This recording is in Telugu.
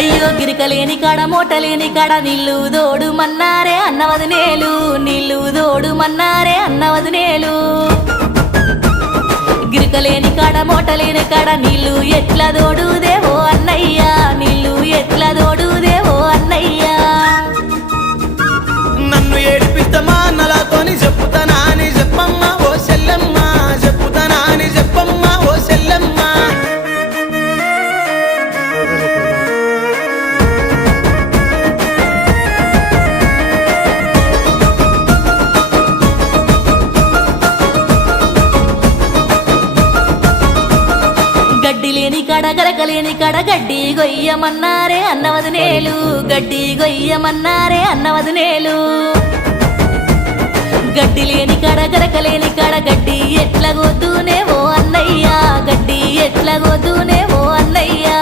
అయ్యో గిరికలేని కాడ మోటలేని కాడ నీళ్ళు దోడు మన్నారే అన్నవదినేలు నీళ్ళు దోడు మన్నారే అన్నవదినేలు గిరికలేని కాడ మోటలేని కాడ నీళ్ళు ఎట్లా దోడుదేవో అన్నయ్యా నీళ్ళు ఎట్లా దోడుదేవో అన్నయ్యా నన్ను ఏడిపిస్తమా నలతోని చెప్పుతానా అని చెప్పమ్మ ఓ చెల్లెమ్మ చెప్పుతానా అని చెప్పమ్మ ఓ చెల్లెమ్మ గడ్డి లేని కాడ గరకలేని కాడ గడ్డి గొయ్యమన్నారే అన్నవదినేలు గడ్డి గొయ్యమన్నారే అన్నవదినేలు గడ్డి లేని కాడ గరకలేని కాడ గడ్డి ఎట్లా గొద్దునేవో అన్నయ్యా గడ్డి ఎట్లా గొద్దునేవో అన్నయ్యా